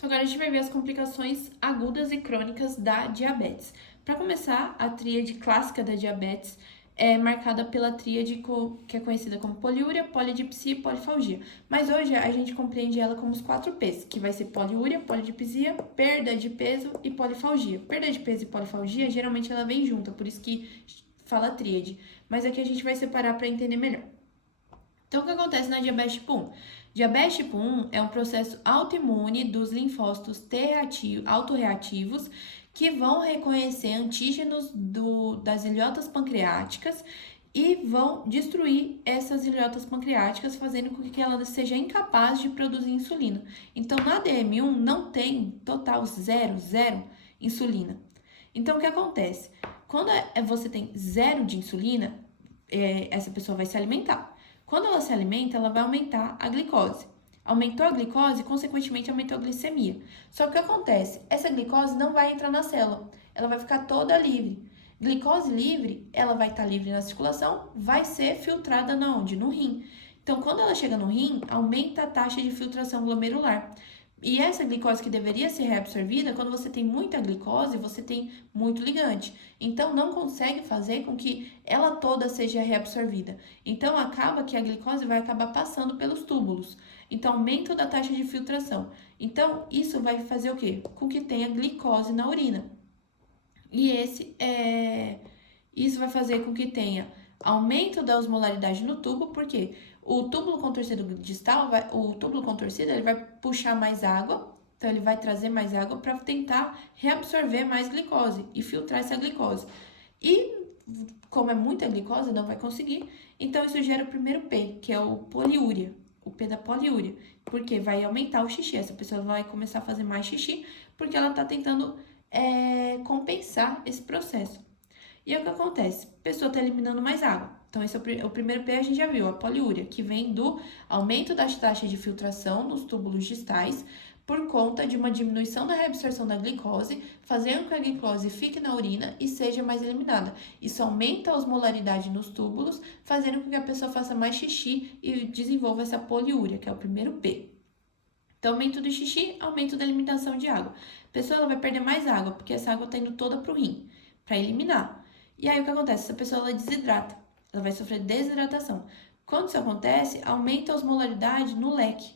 Então, agora a gente vai ver as complicações agudas e crônicas da diabetes. Para começar, a tríade clássica da diabetes é marcada pela tríade que é conhecida como poliúria, polidipsia e polifalgia. Mas hoje a gente compreende ela como os 4 P's, que vai ser poliúria, polidipsia, perda de peso e polifalgia. Perda de peso e polifalgia, geralmente ela vem junta, por isso que fala tríade. Mas aqui a gente vai separar para entender melhor. Então, o que acontece na diabetes tipo 1? Diabetes tipo 1 é um processo autoimune dos linfócitos T autorreativos que vão reconhecer antígenos das ilhotas pancreáticas e vão destruir essas ilhotas pancreáticas, fazendo com que ela seja incapaz de produzir insulina. Então, na DM1 não tem total zero insulina. Então, o que acontece? Quando você tem zero de insulina, essa pessoa vai se alimentar. Quando ela se alimenta, ela vai aumentar a glicose. Aumentou a glicose, consequentemente aumentou a glicemia. Só que o que acontece? Essa glicose não vai entrar na célula, ela vai ficar toda livre. Glicose livre, ela vai estar livre na circulação, vai ser filtrada na onde? No rim. Então, quando ela chega no rim, aumenta a taxa de filtração glomerular. E essa glicose que deveria ser reabsorvida, quando você tem muita glicose, você tem muito ligante. Então, não consegue fazer com que ela toda seja reabsorvida. Então, acaba que a glicose vai acabar passando pelos túbulos. Então, aumento da taxa de filtração. Então, isso vai fazer o quê? Com que tenha glicose na urina. E isso vai fazer com que tenha aumento da osmolaridade no tubo, porque o túbulo contorcido distal, o túbulo contorcido, ele vai puxar mais água, então ele vai trazer mais água para tentar reabsorver mais glicose e filtrar essa glicose. E como é muita glicose, não vai conseguir, então isso gera o primeiro P, que é o poliúria, o P da poliúria, porque vai aumentar o xixi, essa pessoa vai começar a fazer mais xixi, porque ela está tentando compensar esse processo. E aí o que acontece? A pessoa está eliminando mais água. Então, esse é o primeiro P, a gente já viu, a poliúria, que vem do aumento das taxas de filtração nos túbulos distais por conta de uma diminuição da reabsorção da glicose, fazendo com que a glicose fique na urina e seja mais eliminada. Isso aumenta a osmolaridade nos túbulos, fazendo com que a pessoa faça mais xixi e desenvolva essa poliúria, que é o primeiro P. Então, aumento do xixi, aumento da eliminação de água. A pessoa ela vai perder mais água, porque essa água está indo toda para o rim, para eliminar. E aí, o que acontece? Essa pessoa ela desidrata, ela vai sofrer desidratação. Quando isso acontece, aumenta a osmolaridade no leque,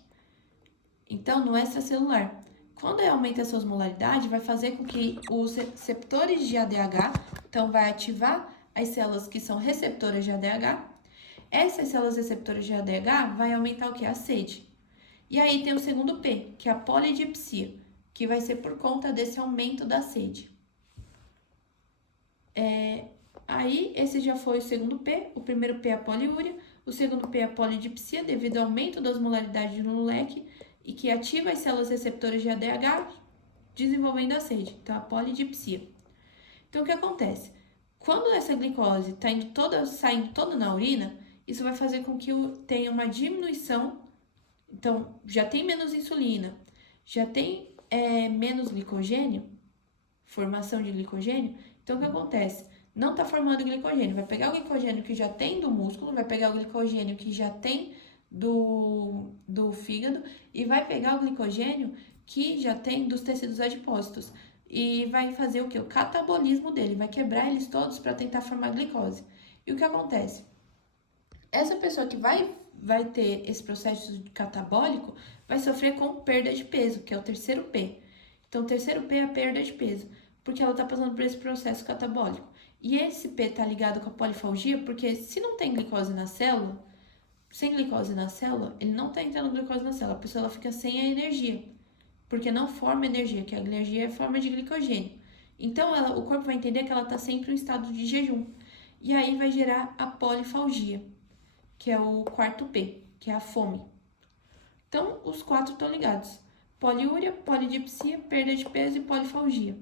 então no extracelular. Quando aumenta essa osmolaridade, vai fazer com que os receptores de ADH, então vai ativar as células que são receptoras de ADH. Essas células receptoras de ADH vai aumentar o que? A sede. E aí tem o segundo P, que é a polidipsia, que vai ser por conta desse aumento da sede. Aí, esse já foi o segundo P, o primeiro P é a poliúria, o segundo P é a polidipsia, devido ao aumento da osmolaridade no leque, e que ativa as células receptoras de ADH, desenvolvendo a sede, então a polidipsia. Então, o que acontece? Quando essa glicose está saindo toda na urina, isso vai fazer com que tenha uma diminuição. Então, já tem menos insulina, já tem menos glicogênio, formação de glicogênio. Então, o que acontece? Não está formando glicogênio. Vai pegar o glicogênio que já tem do músculo, vai pegar o glicogênio que já tem do fígado e vai pegar o glicogênio que já tem dos tecidos adiposos. E vai fazer o que? O catabolismo dele, vai quebrar eles todos para tentar formar glicose. E o que acontece? Essa pessoa que vai ter esse processo catabólico vai sofrer com perda de peso, que é o terceiro P. Então, o terceiro P é a perda de peso, porque ela está passando por esse processo catabólico. E esse P está ligado com a polifalgia, porque se não tem glicose na célula, sem glicose na célula, ele não está entrando glicose na célula, a pessoa ela fica sem a energia, porque não forma energia, que a energia é forma de glicogênio. Então, o corpo vai entender que ela está sempre em estado de jejum. E aí vai gerar a polifalgia, que é o quarto P, que é a fome. Então, os 4 estão ligados. Poliúria, polidipsia, perda de peso e polifalgia.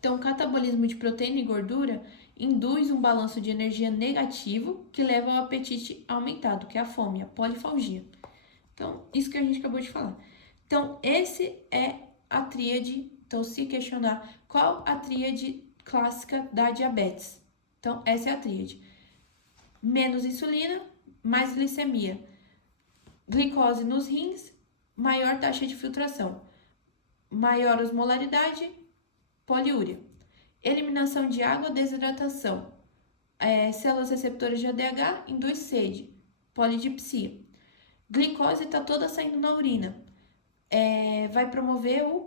Então, o catabolismo de proteína e gordura induz um balanço de energia negativo que leva ao apetite aumentado, que é a fome, a polifalgia. Então, isso que a gente acabou de falar. Então, esse é a tríade. Então, se questionar qual a tríade clássica da diabetes. Então, essa é a tríade. Menos insulina, mais glicemia. Glicose nos rins, maior taxa de filtração. maior osmolaridade, poliúria. Eliminação de água, desidratação. Células receptoras de ADH induz sede, polidipsia. Glicose está toda saindo na urina. Vai promover o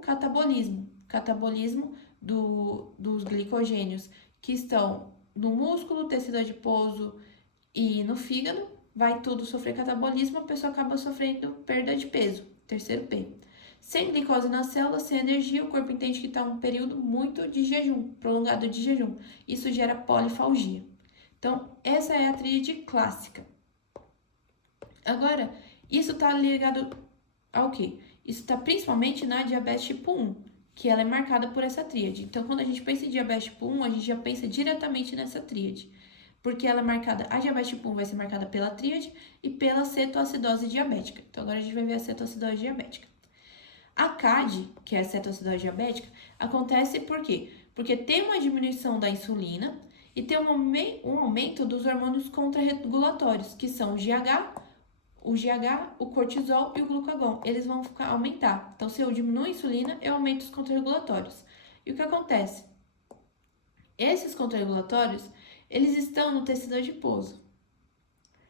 catabolismo dos glicogênios que estão no músculo, tecido adiposo e no fígado. Vai tudo sofrer catabolismo, a pessoa acaba sofrendo perda de peso, terceiro P. Sem glicose na célula, sem energia, o corpo entende que está um período muito de jejum, prolongado de jejum. Isso gera polifalgia. Então, essa é a tríade clássica. Agora, isso está ligado ao quê? Isso está principalmente na diabetes tipo 1, que ela é marcada por essa tríade. Então, quando a gente pensa em diabetes tipo 1, a gente já pensa diretamente nessa tríade. Porque ela é marcada, a diabetes tipo 1 vai ser marcada pela tríade e pela cetoacidose diabética. Então, agora a gente vai ver a cetoacidose diabética. A CAD, que é a cetoacidose diabética, acontece por quê? Porque tem uma diminuição da insulina e tem um aumento dos hormônios contrarregulatórios, que são o GH, o cortisol e o glucagon. Eles vão aumentar. Então, se eu diminuo a insulina, eu aumento os contrarregulatórios. E o que acontece? Esses contrarregulatórios, eles estão no tecido adiposo.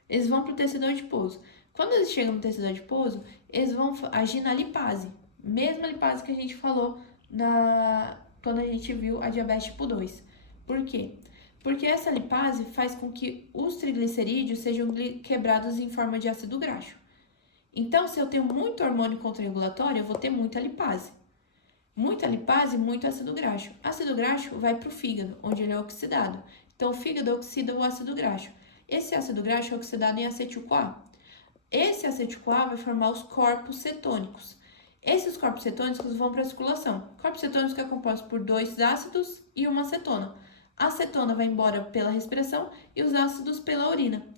Eles vão para o tecido adiposo. Quando eles chegam no tecido adiposo, eles vão agir na lipase. Mesma lipase que a gente falou quando a gente viu a diabetes tipo 2. Por quê? Porque essa lipase faz com que os triglicerídeos sejam quebrados em forma de ácido graxo. Então, se eu tenho muito hormônio contrarregulatório, eu vou ter muita lipase. Muita lipase, muito ácido graxo. Ácido graxo vai para o fígado, onde ele é oxidado. Então, o fígado oxida o ácido graxo. Esse ácido graxo é oxidado em acetil-CoA. Esse acetil-CoA vai formar os corpos cetônicos. Esses corpos cetônicos vão para a circulação. Corpos cetônicos que é composto por 2 ácidos e uma acetona. A acetona vai embora pela respiração e os ácidos pela urina.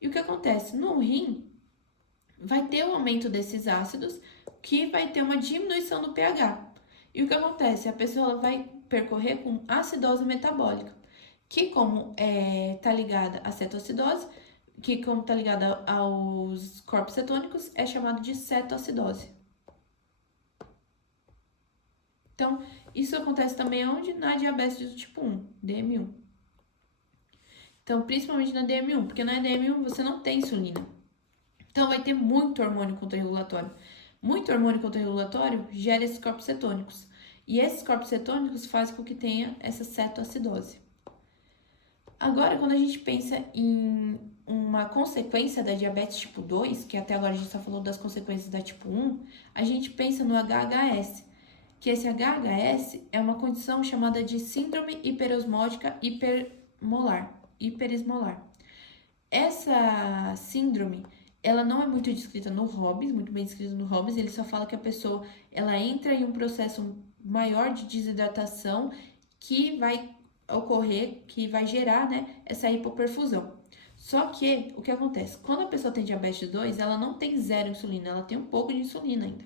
E o que acontece? No rim, vai ter o aumento desses ácidos, que vai ter uma diminuição do pH. E o que acontece? A pessoa vai percorrer com acidose metabólica, que como está ligada à cetoacidose, que como está ligada aos corpos cetônicos, é chamado de cetoacidose. Então, isso acontece também onde? Na diabetes do tipo 1, DM1. Então, principalmente na DM1, porque na DM1 você não tem insulina. Então, vai ter muito hormônio contrarregulatório. Muito hormônio contrarregulatório gera esses corpos cetônicos. E esses corpos cetônicos fazem com que tenha essa cetoacidose. Agora, quando a gente pensa em uma consequência da diabetes tipo 2, que até agora a gente só falou das consequências da tipo 1, a gente pensa no HHS, que esse HHS é uma condição chamada de síndrome hiperosmótica hiperesmolar. Essa síndrome, ela não é muito descrita no Hobbes, muito bem descrita no Hobbes, ele só fala que a pessoa, ela entra em um processo maior de desidratação que vai ocorrer, que vai gerar, essa hipoperfusão. Só que, o que acontece? Quando a pessoa tem diabetes 2, ela não tem zero insulina, ela tem um pouco de insulina ainda.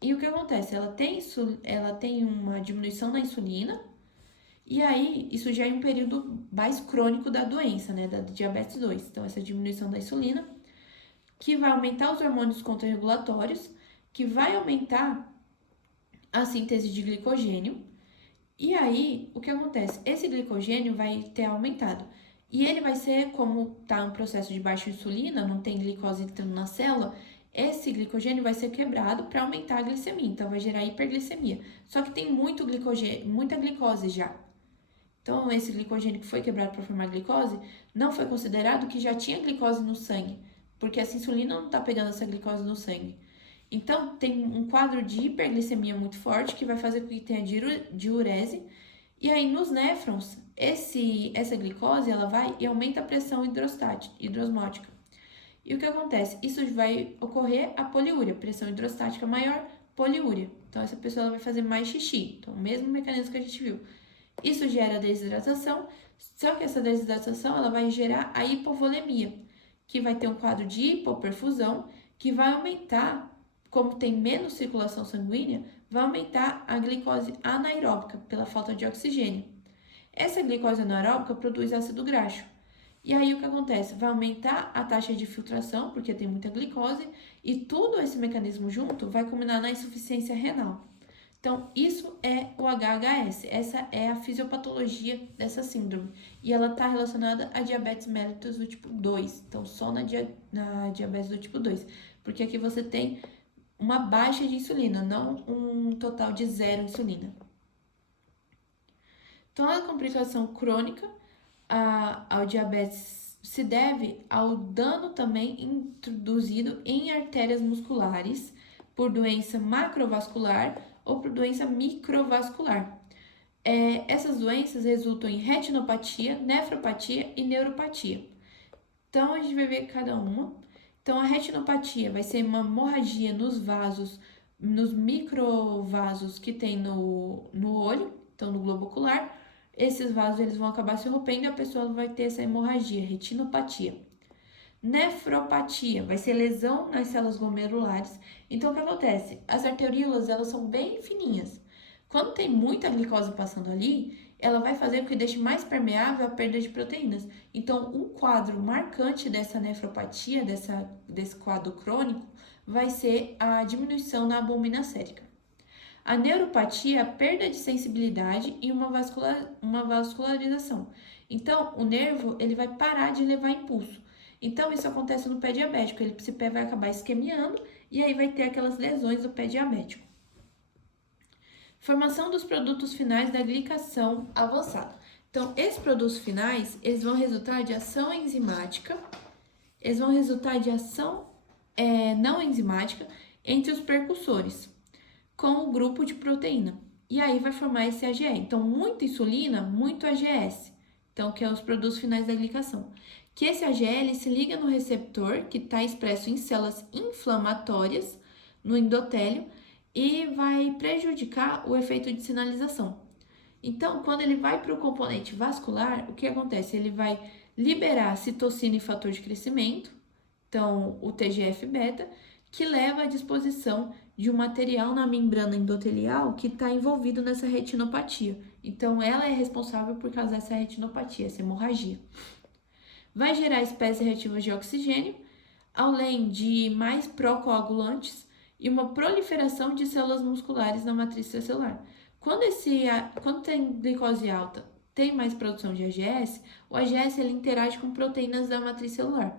E o que acontece? Ela tem uma diminuição na insulina, e aí isso já é um período mais crônico da doença, da diabetes 2. Então, essa diminuição da insulina, que vai aumentar os hormônios contrarregulatórios, que vai aumentar a síntese de glicogênio. E aí, o que acontece? Esse glicogênio vai ter aumentado. E ele vai ser, como está um processo de baixa insulina, não tem glicose entrando na célula, esse glicogênio vai ser quebrado para aumentar a glicemia, então vai gerar hiperglicemia. Só que tem muita glicose já. Então, esse glicogênio que foi quebrado para formar glicose, não foi considerado que já tinha glicose no sangue, porque essa insulina não está pegando essa glicose no sangue. Então, tem um quadro de hiperglicemia muito forte, que vai fazer com que tenha diurese, e aí nos néfrons, essa glicose, ela vai e aumenta a pressão hidrosmótica. E o que acontece? Isso vai ocorrer a poliúria, pressão hidrostática maior, poliúria. Então, essa pessoa ela vai fazer mais xixi. Então, o mesmo mecanismo que a gente viu. Isso gera desidratação, só que essa desidratação ela vai gerar a hipovolemia, que vai ter um quadro de hipoperfusão, que vai aumentar, como tem menos circulação sanguínea, vai aumentar a glicose anaeróbica, pela falta de oxigênio. Essa glicose anaeróbica produz ácido graxo. E aí o que acontece? Vai aumentar a taxa de filtração, porque tem muita glicose, e tudo esse mecanismo junto vai culminar na insuficiência renal. Então, isso é o HHS, essa é a fisiopatologia dessa síndrome. E ela está relacionada a diabetes mellitus do tipo 2, então só na diabetes do tipo 2, porque aqui você tem uma baixa de insulina, não um total de zero insulina. Então, a complicação crônica ao diabetes se deve ao dano também introduzido em artérias musculares por doença macrovascular ou por doença microvascular. Essas doenças resultam em retinopatia, nefropatia e neuropatia. Então, a gente vai ver cada uma. Então, a retinopatia vai ser uma hemorragia nos vasos, nos microvasos que tem no olho, então no globo ocular. Esses vasos eles vão acabar se rompendo e a pessoa vai ter essa hemorragia, retinopatia. Nefropatia vai ser lesão nas células glomerulares. Então, o que acontece? As arteríolas elas são bem fininhas. Quando tem muita glicose passando ali, ela vai fazer com que deixe mais permeável a perda de proteínas. Então, um quadro marcante dessa nefropatia, desse quadro crônico, vai ser a diminuição na albumina sérica. A neuropatia é a perda de sensibilidade e uma vascularização. Então, o nervo ele vai parar de levar impulso. Então, isso acontece no pé diabético. Esse pé vai acabar isquemiando e aí vai ter aquelas lesões do pé diabético. Formação dos produtos finais da glicação avançada. Então, esses produtos finais, eles vão resultar de ação enzimática, eles vão resultar de ação não enzimática entre os percussores, com o grupo de proteína. E aí vai formar esse AGE. Então, muita insulina, muito AGS. Então, que é os produtos finais da glicação. Que esse AGE ele se liga no receptor, que está expresso em células inflamatórias, no endotélio, e vai prejudicar o efeito de sinalização. Então, quando ele vai para o componente vascular, o que acontece? Ele vai liberar citocina e fator de crescimento, então o TGF-beta, que leva à disposição de um material na membrana endotelial que está envolvido nessa retinopatia. Então, ela é responsável por causar essa retinopatia, essa hemorragia. Vai gerar espécies reativas de oxigênio, além de mais procoagulantes e uma proliferação de células musculares na matriz celular. Quando tem glicose alta, tem mais produção de AGS, o AGS ele interage com proteínas da matriz celular.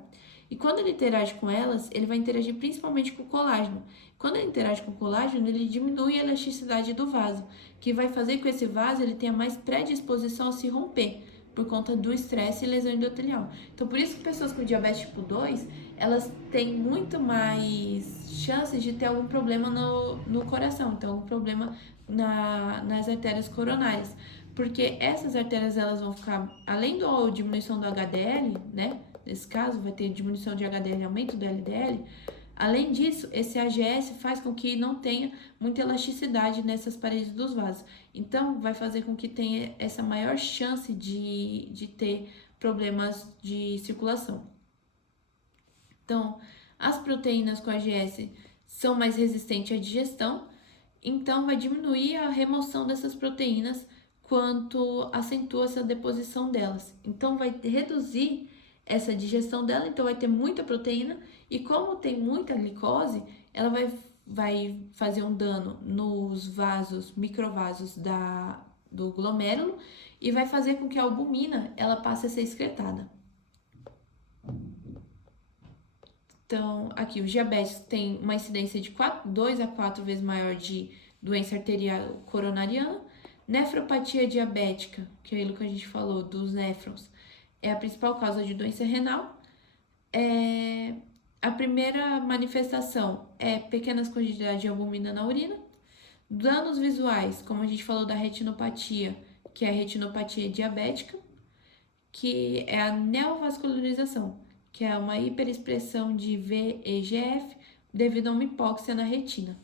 E quando ele interage com elas, ele vai interagir principalmente com o colágeno. Quando ele interage com o colágeno, ele diminui a elasticidade do vaso, que vai fazer com que esse vaso ele tenha mais predisposição a se romper, por conta do estresse e lesão endotelial. Então, por isso que pessoas com diabetes tipo 2, elas têm muito mais chances de ter algum problema no coração, então algum problema nas artérias coronárias. Porque essas artérias, elas vão ficar, além da diminuição do HDL, né? Nesse caso, vai ter diminuição de HDL e aumento do LDL. Além disso, esse AGS faz com que não tenha muita elasticidade nessas paredes dos vasos. Então, vai fazer com que tenha essa maior chance de ter problemas de circulação. Então, as proteínas com AGS são mais resistentes à digestão, então vai diminuir a remoção dessas proteínas quanto acentua essa deposição delas. Então, vai reduzir essa digestão dela, então vai ter muita proteína e como tem muita glicose, ela vai fazer um dano nos vasos, microvasos do glomérulo e vai fazer com que a albumina ela passe a ser excretada. Então, aqui, os diabetes têm uma incidência de 2 a 4 vezes maior de doença arterial coronariana. Nefropatia diabética, que é aquilo que a gente falou dos néfrons, é a principal causa de doença renal. A primeira manifestação é pequenas quantidades de albumina na urina. Danos visuais, como a gente falou da retinopatia, que é a retinopatia diabética, que é a neovascularização, que é uma hiperexpressão de VEGF devido a uma hipóxia na retina.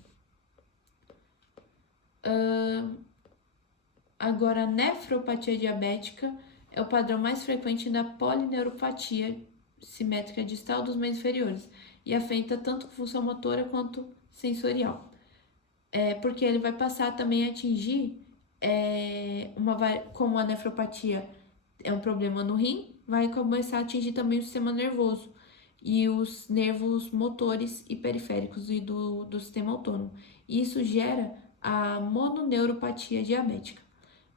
Agora, a nefropatia diabética é o padrão mais frequente da polineuropatia simétrica distal dos meios inferiores e afeta tanto função motora quanto sensorial. Porque ele vai passar também a atingir, como a nefropatia é um problema no rim, vai começar a atingir também o sistema nervoso e os nervos motores e periféricos e do sistema autônomo. E isso gera a mononeuropatia diabética.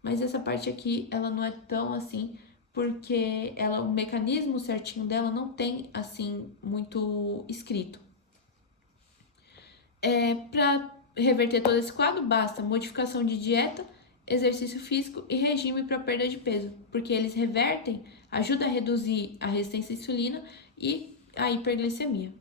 Mas essa parte aqui, ela não é tão assim, porque o mecanismo certinho dela não tem, assim, muito escrito. Para reverter todo esse quadro, basta modificação de dieta, exercício físico e regime para perda de peso, porque eles revertem, ajudam a reduzir a resistência à insulina e a hiperglicemia.